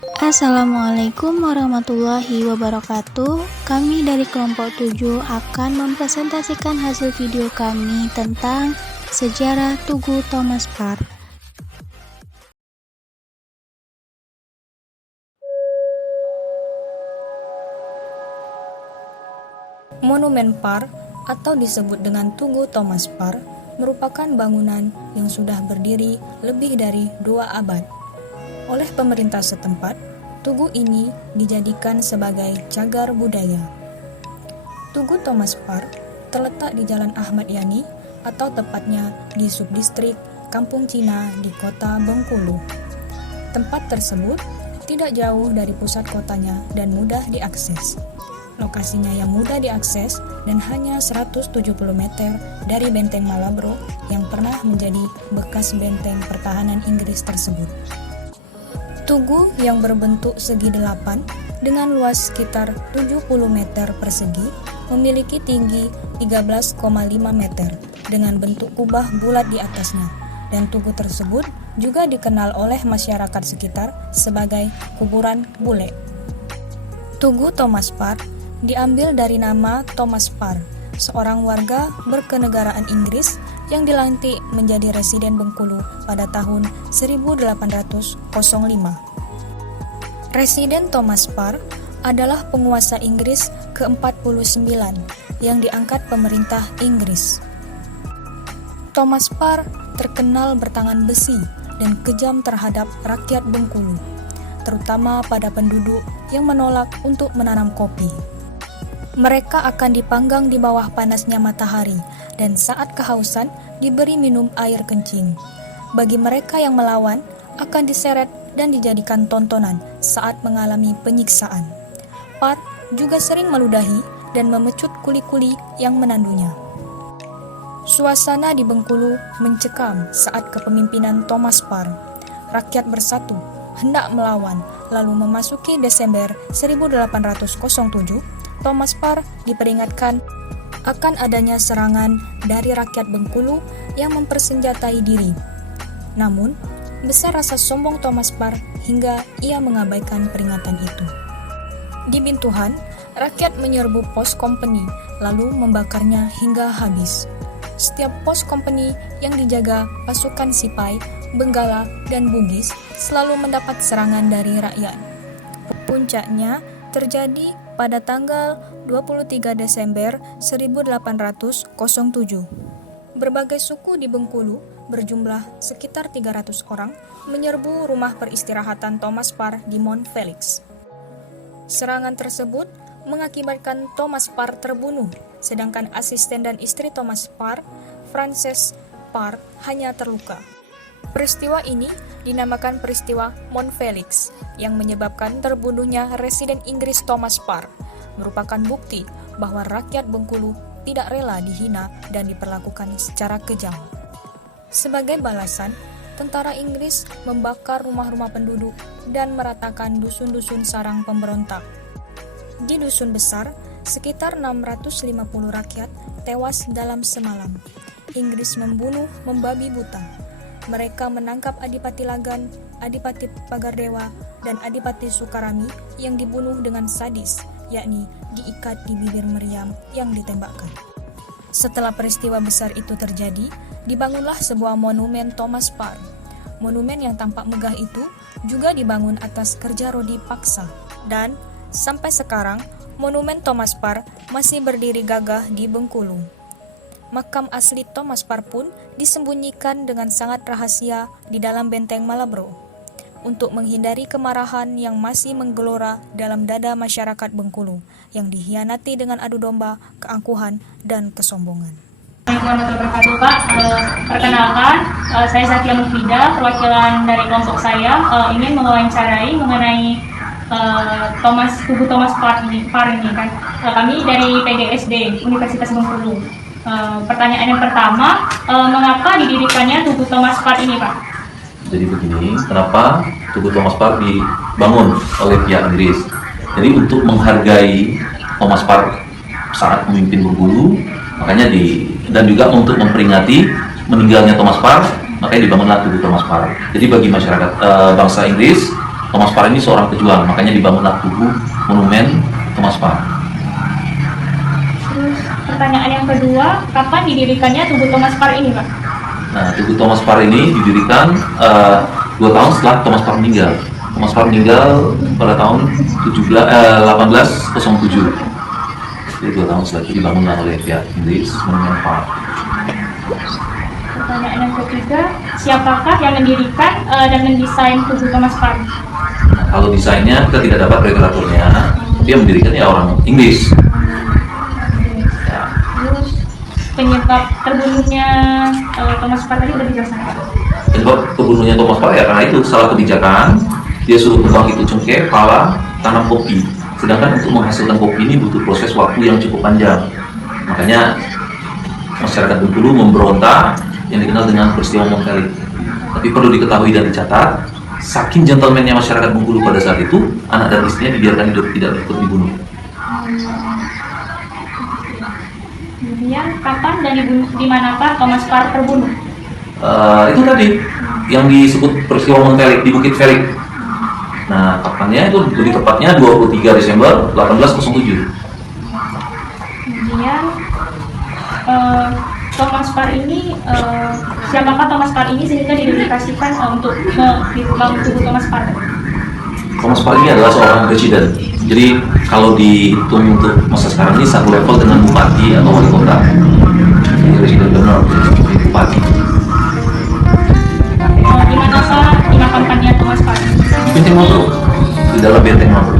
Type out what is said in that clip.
Assalamualaikum warahmatullahi wabarakatuh. Kami dari kelompok 7 akan mempresentasikan hasil video kami tentang sejarah Tugu Thomas Park. Monumen Park atau disebut dengan Tugu Thomas Park merupakan bangunan yang sudah berdiri lebih dari 2 abad. Oleh pemerintah setempat, tugu ini dijadikan sebagai cagar budaya. Tugu Thomas Park terletak di Jalan Ahmad Yani atau tepatnya di subdistrik Kampung Cina di kota Bengkulu. Tempat tersebut tidak jauh dari pusat kotanya dan mudah diakses. Lokasinya yang mudah diakses dan hanya 170 meter dari Benteng Malabro yang pernah menjadi bekas benteng pertahanan Inggris tersebut. Tugu yang berbentuk segi 8 dengan luas sekitar 70 meter persegi memiliki tinggi 13,5 meter dengan bentuk kubah bulat di atasnya, dan tugu tersebut juga dikenal oleh masyarakat sekitar sebagai kuburan bule. Tugu Thomas Park diambil dari nama Thomas Parr, seorang warga berkenegaraan Inggris yang dilantik menjadi residen Bengkulu pada tahun 1805. Residen Thomas Parr adalah penguasa Inggris ke-49 yang diangkat pemerintah Inggris. Thomas Parr terkenal bertangan besi dan kejam terhadap rakyat Bengkulu, terutama pada penduduk yang menolak untuk menanam kopi. Mereka akan dipanggang di bawah panasnya matahari dan saat kehausan diberi minum air kencing. Bagi mereka yang melawan, akan diseret dan dijadikan tontonan saat mengalami penyiksaan. Parr juga sering meludahi dan memecut kuli-kuli yang menandunya. Suasana di Bengkulu mencekam saat kepemimpinan Thomas Parr. Rakyat bersatu, hendak melawan, lalu memasuki Desember 1807, Thomas Parr diperingatkan akan adanya serangan dari rakyat Bengkulu yang mempersenjatai diri. Namun, besar rasa sombong Thomas Parr hingga ia mengabaikan peringatan itu. Di Bintuhan, rakyat menyerbu pos company lalu membakarnya hingga habis. Setiap pos company yang dijaga pasukan Sipai, Benggala, dan Bugis selalu mendapat serangan dari rakyat. Puncaknya terjadi pada tanggal 23 Desember 1807. Berbagai suku di Bengkulu berjumlah sekitar 300 orang menyerbu rumah peristirahatan Thomas Parr di Mount Felix. Serangan tersebut mengakibatkan Thomas Parr terbunuh, sedangkan asisten dan istri Thomas Parr, Frances Parr, hanya terluka. Peristiwa ini dinamakan peristiwa Mount Felix yang menyebabkan terbunuhnya residen Inggris Thomas Parr, merupakan bukti bahwa rakyat Bengkulu tidak rela dihina dan diperlakukan secara kejam. Sebagai balasan, tentara Inggris membakar rumah-rumah penduduk dan meratakan dusun-dusun sarang pemberontak. Di dusun besar, sekitar 650 rakyat tewas dalam semalam. Inggris membunuh membabi buta. Mereka menangkap Adipati Lagan, Adipati Pagardewa, dan Adipati Sukarami yang dibunuh dengan sadis, yakni diikat di bibir meriam yang ditembakkan. Setelah peristiwa besar itu terjadi, dibangunlah sebuah monumen Thomas Parr. Monumen yang tampak megah itu juga dibangun atas kerja rodi paksa, dan sampai sekarang monumen Thomas Parr masih berdiri gagah di Bengkulu. Makam asli Thomas Parr pun disembunyikan dengan sangat rahasia di dalam Benteng Malabro untuk menghindari kemarahan yang masih menggelora dalam dada masyarakat Bengkulu yang dihianati dengan adu domba, keangkuhan, dan kesombongan. Assalamualaikum warahmatullahi wabarakatuh, Pak. Perkenalkan, saya Zakia Mufida, perwakilan dari kelompok saya ingin mewawancarai mengenai Tugu Thomas Parr ini kan. Kami dari PGSD Universitas Bengkulu. Pertanyaan yang pertama, mengapa didirikannya Tugu Thomas Parr ini, Pak? Jadi begini, kenapa Tugu Thomas Parr dibangun oleh pihak Inggris? Jadi untuk menghargai Thomas Parr saat memimpin Bengkulu, makanya dan juga untuk memperingati meninggalnya Thomas Parr, makanya dibangunlah Tugu Thomas Parr. Jadi bagi masyarakat bangsa Inggris Thomas Parr ini seorang pejuang, makanya dibangunlah tugu monumen Thomas Parr. Terus pertanyaan yang kedua, kapan didirikannya Tugu Thomas Parr ini, Pak? Nah, Tugu Thomas Parr ini didirikan 2 tahun setelah Thomas Parr meninggal. Thomas Parr meninggal pada tahun 1807. Jadi 2 tahun setelah itu dibangunlah oleh pihak Inggris monumen Parr. Pertanyaan yang ketiga, siapakah yang mendirikan dan mendesain Tugu Thomas Parr? Nah, kalau desainnya kita tidak dapat regulatornya, tapi yang mendirikan ya orang Inggris. Ya, Terus penyebab terbunuhnya Thomas Parr tadi sudah dijelaskan, Pak? penyebab kebunuhnya Thomas Parr ya karena itu salah kebijakan. Dia suruh kembang itu cengkeh, pala, tanam kopi. Sedangkan untuk menghasilkan kopi ini butuh proses waktu yang cukup panjang. Makanya masyarakat Bengkulu memberontak yang dikenal dengan peristiwa Mongkelik. Tapi perlu diketahui dan dicatat, saking gentlemannya masyarakat Bengkulu pada saat itu, anak dan istrinya dibiarkan hidup, tidak ikut dibunuh. Kemudian kapan dan di manakah Thomas Parr terbunuh? Itu tadi yang disebut peristiwa Mongkelik di Bukit Felix. Nah, kapannya itu lebih tepatnya 23 Desember 1807. Kemudian Thomas Parr ini, siapakah Thomas Parr ini sehingga didedikasikan untuk membangun Tugu Thomas Parr? Thomas Parr ini adalah seorang presiden. Jadi kalau dihitung untuk masa sekarang ini satu level dengan bupati atau wali kota. Jadi presiden benar, bupati. Di manakah dimakamkannya Thomas Parr? Di Benteng Mangro, di dalam Benteng Mangro.